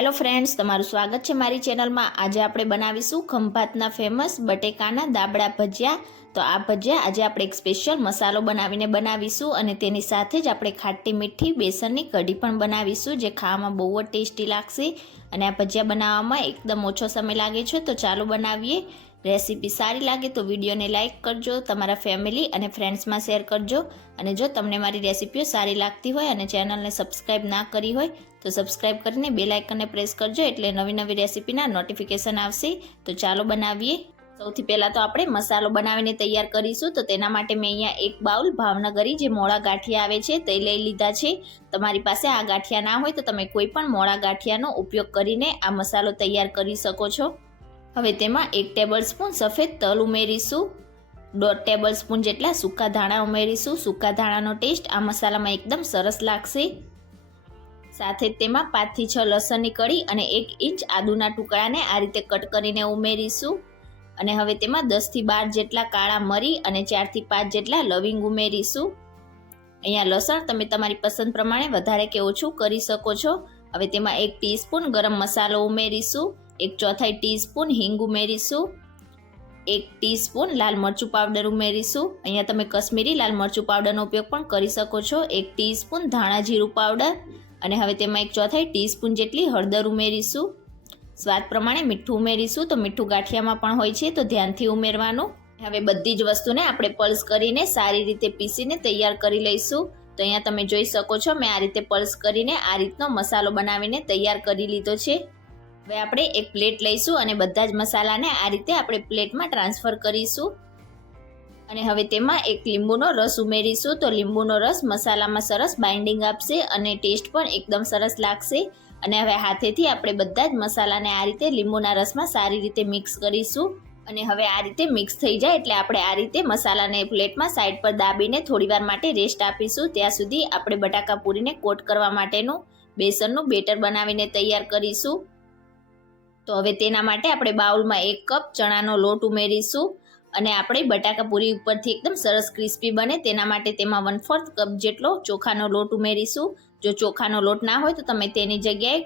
Hello friends, તમારું સ્વાગત છે મારી ચેનલમાં। આજે આપણે બનાવીશું ખંભાતના ફેમસ બટેકાના દાબડા ભજીયા। તો આ ભજીયા આજે આપણે એક સ્પેશિયલ મસાલો બનાવીને બનાવીશું અને તેની સાથે જ આપણે ખાટી મીઠી બેસનની કઢી પણ બનાવીશું, જે ખાવામાં બહુ જ ટેસ્ટી લાગશે અને આ ભજીયા બનાવવામાં એકદમ ઓછો સમય લાગે છે। તો ચાલો બનાવીએ। રેસીપી સારી લાગે તો વિડીયોને લાઇક કરજો, તમારા ફેમિલી અને ફ્રેન્ડ્સમાં શેર કરજો અને જો તમને મારી રેસીપીઓ સારી લાગતી હોય અને ચેનલને સબસ્ક્રાઈબ ના કરી હોય તો સબસ્ક્રાઈબ કરીને બેલ આઇકનને પ્રેસ કરજો, એટલે નવી નવી રેસીપીના નોટિફિકેશન આવશે। તો ચાલો બનાવીએ। સૌથી પહેલાં તો આપણે મસાલો બનાવીને તૈયાર કરીશું। તો તેના માટે મેં અહીંયા એક બાઉલ ભાવનગરી જે મોળા ગાંઠિયા આવે છે તે લઈ લીધા છે। તમારી પાસે આ ગાંઠિયા ના હોય તો તમે કોઈ પણ મોળા ગાંઠિયાનો ઉપયોગ કરીને આ મસાલો તૈયાર કરી શકો છો। હવે તેમાં 1 ટેબલસ્પૂન સફેદ તલ ઉમેરીશું, 1.5 ટેબલસ્પૂન જેટલા સૂકા ધાણા ઉમેરીશું। સૂકા ધાણાનો ટેસ્ટ આ મસાલામાં એકદમ સરસ લાગશે। સાથે તેમાં 5 થી 6 લસણની કળી અને 1 ઇંચ આદુના ટુકડાને આ રીતે કટ કરીને ઉમેરીશું। અને હવે તેમાં 10 થી 12 જેટલા કાળા મરી અને 4 થી 5 જેટલા લવિંગ ઉમેરીશું। અહીંયા લસણ તમે તમારી પસંદ પ્રમાણે વધારે કે ઓછું કરી શકો છો। હવે તેમાં 1 ટીસ્પૂન ગરમ મસાલો ઉમેરીશું, 1/4 ટીસ્પૂન હિંગ ઉમેરીશું, 1 ટીસ્પૂન લાલ મરચું પાવડર ઉમેરીશું। અહીંયા તમે કશ્મીરી લાલ મરચું પાવડરનો ઉપયોગ પણ કરી શકો છો। 1 ટીસ્પૂન ધાણા જીરું પાવડર અને હવે તેમાં 1/4 ટીસ્પૂન જેટલી હળદર ઉમેરીશું। સ્વાદ પ્રમાણે મીઠું ઉમેરીશું। તો મીઠું ગાંઠિયામાં પણ હોય છે તો ધ્યાનથી ઉમેરવાનું। હવે બધી જ વસ્તુને આપણે પલ્સ કરીને સારી રીતે પીસીને તૈયાર કરી લઈશું। તો અહીંયા તમે જોઈ શકો છો મેં આ રીતે પલ્સ કરીને આ રીતનો મસાલો બનાવીને તૈયાર કરી લીધો છે। હવે આપણે એક પ્લેટ લઈશું અને બધા જ મસાલાને આ રીતે આપણે પ્લેટમાં ટ્રાન્સફર કરીશું અને હવે તેમાં 1 લીંબુનો રસ ઉમેરીશું। તો લીંબુનો રસ મસાલામાં સરસ બાઇન્ડિંગ આપશે અને ટેસ્ટ પણ એકદમ સરસ લાગશે। અને હવે હાથેથી આપણે બધા જ મસાલાને આ રીતે લીંબુના રસમાં સારી રીતે મિક્સ કરીશું અને હવે આ રીતે મિક્સ થઈ જાય એટલે આપણે આ રીતે મસાલાને પ્લેટમાં સાઈડ પર દાબીને થોડીવાર માટે રેસ્ટ આપીશું। ત્યાં સુધી આપણે બટાકા પૂરીને કોટ કરવા માટેનું બેસનનું બેટર બનાવીને તૈયાર કરીશું। તો હવે તેના માટે આપણે બાઉલમાં 1 કપ ચણાનો લોટ ઉમેરીશું અને આપણે બટાકા પૂરી ઉપરથી એકદમ સરસ ક્રિસ્પી બને તેના માટે તેમાં 1/4 કપ જેટલો ચોખાનો લોટ ઉમેરીશું। જો ચોખાનો લોટ ના હોય તો તમે તેની જગ્યાએ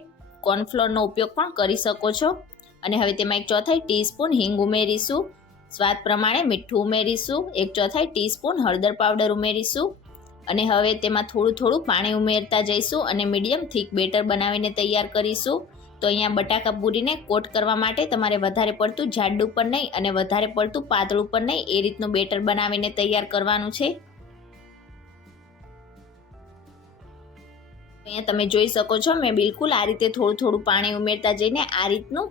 કોર્નફ્લોરનો ઉપયોગ પણ કરી શકો છો। અને હવે તેમાં 1/4 ટીસ્પૂન હિંગ ઉમેરીશું, સ્વાદ પ્રમાણે મીઠું ઉમેરીશું, 1/4 ટીસ્પૂન હળદર પાવડર ઉમેરીશું અને હવે તેમાં થોડું થોડું પાણી ઉમેરતા જઈશું અને મીડિયમ થીક બેટર બનાવીને તૈયાર કરીશું। તો અહીંયા બટાકા પૂરીને કોટ કરવા માટે તમારે વધારે પડતું જાડું પણ નહીં અને વધારે પડતું પાતળું પણ નહીં, એ રીતનું બેટર બનાવીને તૈયાર કરવાનું છે। અહીંયા તમે જોઈ શકો છો મેં બિલકુલ આ રીતે થોડું થોડું પાણી ઉમેરતા જઈને આ રીતનું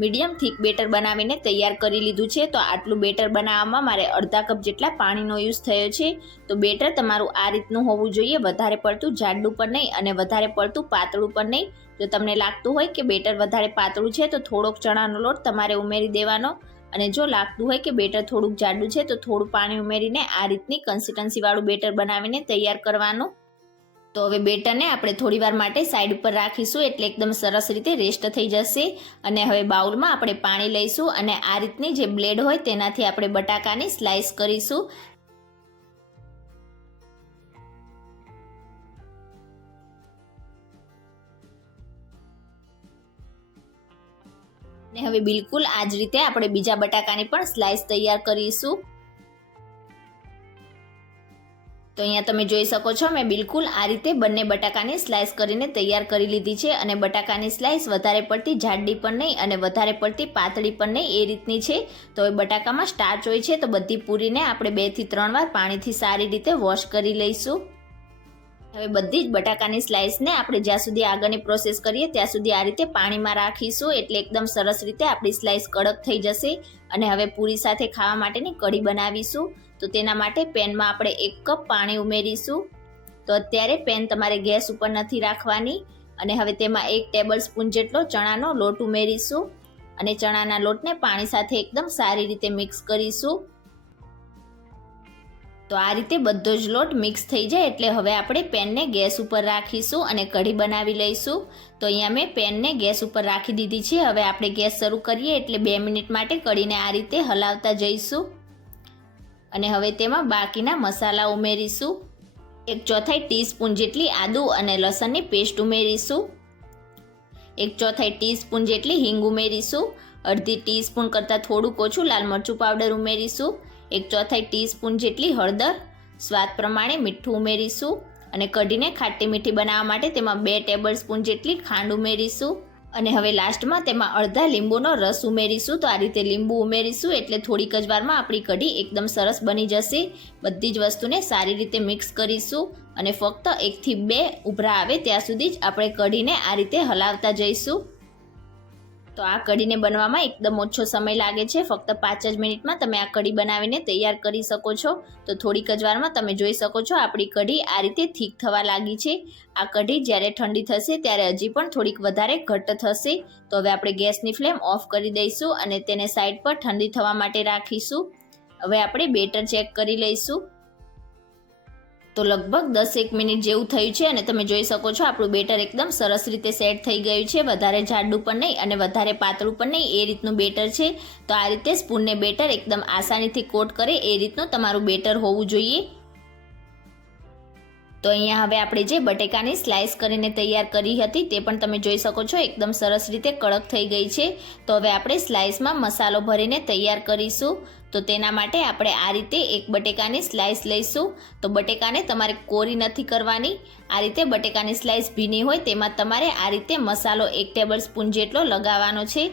મીડિયમ થીક બેટર બનાવીને તૈયાર કરી લીધું છે। તો આટલું બેટર બનાવવામાં મારે અડધા કપ જેટલા પાણીનો યુઝ થયો છે। તો બેટર તમારું આ રીતનું હોવું જોઈએ, વધારે પડતું જાડું પણ નહીં અને વધારે પડતું પાતળું પણ નહીં। જો તમને લાગતું હોય કે બેટર વધારે પાતળું છે તો થોડોક ચણાનો લોટ તમારે ઉમેરી દેવાનો અને જો લાગતું હોય કે બેટર થોડુંક જાડું છે તો થોડું પાણી ઉમેરીને આ રીતની કન્સિસ્ટન્સીવાળું બેટર બનાવીને તૈયાર કરવાનું। તો હવે બેટરને આપણે થોડીવાર માટે સાઈડ ઉપર રાખીશું એટલે એકદમ સરસ રીતે રેસ્ટ થઈ જશે। અને હવે બાઉલમાં આપણે પાણી લઈશું અને આ રીતની જે બ્લેડ હોય તેનાથી આપણે બટાકાની સ્લાઇસ કરીશું। અને હવે બિલકુલ આ જ રીતે આપણે બીજા બટાકાની પણ સ્લાઇસ તૈયાર કરીશું। તો અહીંયા તમે જોઈ શકો છો મેં બિલકુલ આ રીતે બંને બટાકાની સ્લાઇસ કરીને તૈયાર કરી લીધી છે અને બટાકાની સ્લાઇસ વધારે પડતી જાડી પણ નહીં અને વધારે પડતી પાતળી પણ નહીં, એ રીતની છે। તો હવે બટાકામાં સ્ટાર્ચ હોય છે તો બધી પૂરીને આપણે 2 થી 3 વાર પાણીથી સારી રીતે વોશ કરી લઈશું। હવે બધી જ બટાકાની સ્લાઇસને આપણે જ્યાં સુધી આગળની પ્રોસેસ કરીએ ત્યાં સુધી આ રીતે પાણીમાં રાખીશું એટલે એકદમ સરસ રીતે આપણી સ્લાઇસ કડક થઈ જશે। અને હવે પૂરી સાથે ખાવા માટેની કઢી બનાવીશું। તો તેના માટે પેનમાં આપણે 1 કપ પાણી ઉમેરીશું। તો અત્યારે પેન તમારે ગેસ ઉપર નથી રાખવાની અને હવે તેમાં 1 ટેબલસ્પૂન જેટલો ચણાનો લોટ ઉમેરીશું અને ચણાના લોટને પાણી સાથે એકદમ સારી રીતે મિક્સ કરીશું। તો આ રીતે બધો જ લોટ મિક્સ થઈ જાય એટલે હવે આપણે પેનને ગેસ ઉપર રાખીશું અને કઢી બનાવી લઈશું। તો અહીંયા મેં પેનને ગેસ ઉપર રાખી દીધી છે। હવે આપણે ગેસ શરૂ કરીએ એટલે 2 મિનિટ માટે કઢીને આ રીતે હલાવતા જઈશું અને હવે તેમાં બાકીના મસાલા ઉમેરીશું। 1/4 ટીસ્પૂન જેટલી આદુ અને લસણની પેસ્ટ ઉમેરીશું, 1/4 ટીસ્પૂન જેટલી હિંગ ઉમેરીશું, અડધી ટીસ્પૂન કરતાં થોડુંક ઓછું લાલ મરચું પાવડર ઉમેરીશું, 1/4 ટીસ્પૂન જેટલી હળદર, સ્વાદ પ્રમાણે મીઠું ઉમેરીશું અને કઢીને ખાટી મીઠી બનાવવા માટે તેમાં 2 ટેબલસ્પૂન જેટલી ખાંડ ઉમેરીશું અને હવે લાસ્ટમાં તેમાં અડધા લીંબુનો રસ ઉમેરીશું. તો આ રીતે લીંબુ ઉમેરીશું એટલે થોડીક જ વારમાં આપણી કઢી એકદમ સરસ બની જશે. બધી જ વસ્તુને સારી રીતે મિક્સ કરીશું અને ફક્ત 1 થી 2 ઉભરા આવે ત્યાં સુધી જ આપણે કઢીને આ રીતે હલાવતા જઈશું. તો આ કઢીને બનવામાં એકદમ ઓછો સમય લાગે છે. ફક્ત 5 જ મિનિટમાં તમે આ કઢી બનાવીને તૈયાર કરી શકો છો. તો થોડીક જ વારમાં તમે જોઈ શકો છો આપણી કઢી આ રીતે થીક થવા લાગી છે. આ કઢી જ્યારે ઠંડી થશે ત્યારે હજી પણ થોડીક વધારે ઘટ્ટ થશે. તો હવે આપણે ગેસની ફ્લેમ ઓફ કરી દઈશું અને તેને સાઈડ પર ઠંડી થવા માટે રાખીશું. હવે આપણે બેટર ચેક કરી લઈશું. તો લગભગ 10-1 મિનિટ જેવું થયું છે અને તમે જોઈ શકો છો આપણું બેટર એકદમ સરસ રીતે સેટ થઈ ગયું છે. વધારે જાડું પણ નહીં અને વધારે પાતળું પણ નહીં, એ રીતનું બેટર છે. તો આ રીતે સ્પૂનને બેટર એકદમ આસાનીથી કોટ કરે એ રીતનું તમારું બેટર હોવું જોઈએ. તો અહીંયા હવે આપણે જે બટેકાની સ્લાઇસ કરીને તૈયાર કરી હતી તે પણ તમે જોઈ શકો છો એકદમ સરસ રીતે કડક થઈ ગઈ છે. તો હવે આપણે સ્લાઇસમાં મસાલો ભરીને તૈયાર કરીશું. તો તેના માટે આપણે આ રીતે એક બટેકાની સ્લાઇસ લઈશું. તો બટેકાને તમારે કોરી નથી કરવાની. આ રીતે બટેકાની સ્લાઇસ ભીની હોય તેમાં તમારે આ રીતે મસાલો 1 ટેબલસ્પૂન જેટલો લગાવવાનો છે.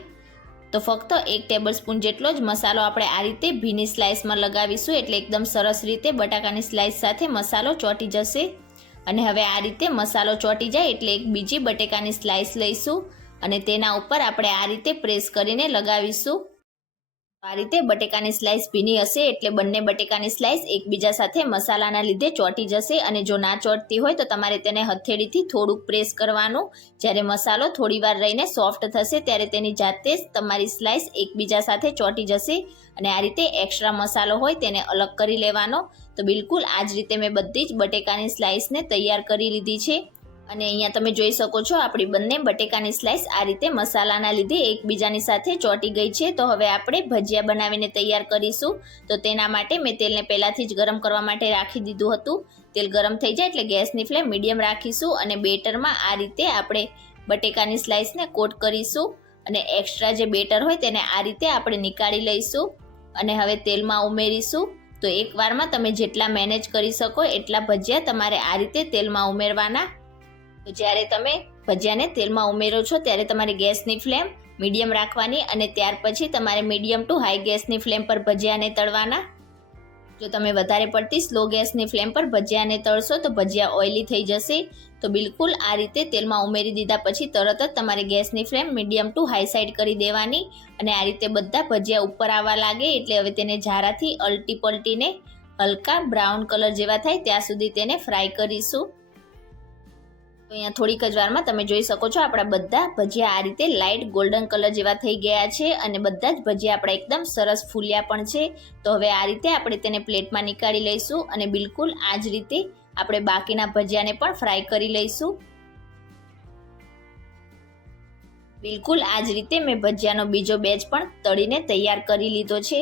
તો ફક્ત 1 ટેબલસ્પૂન જેટલો જ મસાલો આપણે આ રીતે ભીની સ્લાઇસમાં લગાવીશું એટલે એકદમ સરસ રીતે બટાકાની સ્લાઇસ સાથે મસાલો ચોંટી જશે. અને હવે આ રીતે મસાલો ચોંટી જાય એટલે એક બીજી બટેકાની સ્લાઇસ લઈશું અને તેના ઉપર આપણે આ રીતે પ્રેસ કરીને લગાવીશું. આ રીતે બટેકાની સ્લાઇસ ભીની હશે એટલે બંને બટેકાની સ્લાઇસ એકબીજા સાથે મસાલાના લીધે ચોંટી જશે અને જો ના ચોંટતી હોય તો તમારે તેને હથેળીથી થોડુંક પ્રેસ કરવાનું. જ્યારે મસાલો થોડીવાર રહીને સોફ્ટ થશે ત્યારે તેની જાતે જ તમારી સ્લાઇસ એકબીજા સાથે ચોંટી જશે અને આ રીતે એક્સ્ટ્રા મસાલો હોય તેને અલગ કરી લેવાનો. તો બિલકુલ આ જ રીતે મેં બધી જ બટેકાની સ્લાઇસને તૈયાર કરી લીધી છે અને અહીંયા તમે જોઈ શકો છો આપણી બંને બટેકાની સ્લાઇસ આ રીતે મસાલાના લીધે એકબીજાની સાથે ચોંટી ગઈ છે. તો હવે આપણે ભજીયા બનાવીને તૈયાર કરીશું. તો તેના માટે મેં તેલને પહેલાંથી જ ગરમ કરવા માટે રાખી દીધું હતું. તેલ ગરમ થઈ જાય એટલે ગેસની ફ્લેમ મીડિયમ રાખીશું અને બેટરમાં આ રીતે આપણે બટેકાની સ્લાઇસને કોટ કરીશું અને એક્સ્ટ્રા જે બેટર હોય તેને આ રીતે આપણે નીકાળી લઈશું અને હવે તેલમાં ઉમેરીશું. તો એકવારમાં તમે જેટલા મેનેજ કરી શકો એટલા ભજીયા તમારે આ રીતે તેલમાં ઉમેરવાના. તો જ્યારે તમે ભજીયાને તેલમાં ઉમેરો છો ત્યારે તમારે ગેસની ફ્લેમ મીડિયમ રાખવાની અને ત્યાર પછી તમારે મીડિયમ ટુ હાઈ ગેસની ફ્લેમ પર ભજીયાને તળવાના. જો તમે વધારે પડતી સ્લો ગેસની ફ્લેમ પર ભજીયાને તળશો તો ભજીયા ઓઇલી થઈ જશે. તો બિલકુલ આ રીતે તેલમાં ઉમેરી દીધા પછી તરત જ તમારે ગેસની flame medium two high side કરી દેવાની અને આ રીતે બધા ભજીયા ઉપર આવવા લાગે એટલે હવે તેને ઝારાથી અલટી પલટીને હલકા બ્રાઉન કલર જેવા થાય ત્યાં સુધી તેને ફ્રાય કરીશું. તો અહીંયા થોડીક જ વારમાં તમે જોઈ શકો છો આપણા બધા ભજીયા આ રીતે લાઇટ ગોલ્ડન કલર જેવા થઈ ગયા છે અને બધા જ ભજીયા આપણા એકદમ સરસ ફૂલ્યા પણ છે. તો હવે આ રીતે આપણે તેને પ્લેટમાં નીકાળી લઈશું અને બિલકુલ આ જ રીતે આપણે બાકીના ભજીયાને પણ ફ્રાય કરી લઈશું. બિલકુલ આ જ રીતે મેં ભજીયાનો બીજો બેચ પણ તળીને તૈયાર કરી લીધો છે.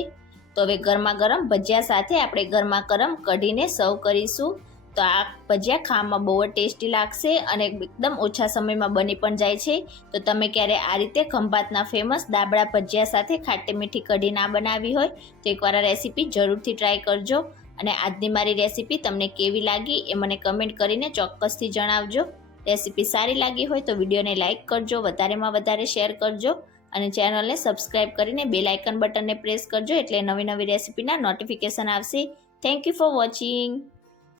તો હવે ગરમા ગરમ ભજીયા સાથે આપણે ગરમા ગરમ કઢીને સર્વ કરીશું. તો આ ભજીયા ખાવામાં બહુ જ ટેસ્ટી લાગશે અને એકદમ ઓછા સમયમાં બની પણ જાય છે. તો તમે ક્યારે આ રીતે ખંભાતના ફેમસ દાબડા ભજીયા સાથે ખાટી મીઠી કઢી ના બનાવી હોય તો એકવાર આ રેસીપી જરૂરથી ટ્રાય કરજો અને આજની મારી રેસીપી તમને કેવી લાગી એ મને કમેન્ટ કરીને ચોક્કસથી જણાવજો. રેસીપી સારી લાગી હોય તો વિડીયોને લાઇક કરજો, વધારેમાં વધારે શેર કરજો અને ચેનલને સબસ્ક્રાઈબ કરીને બેલ આઇકન બટનને પ્રેસ કરજો એટલે નવી નવી રેસીપીના નોટિફિકેશન આવશે. Thank you for watching.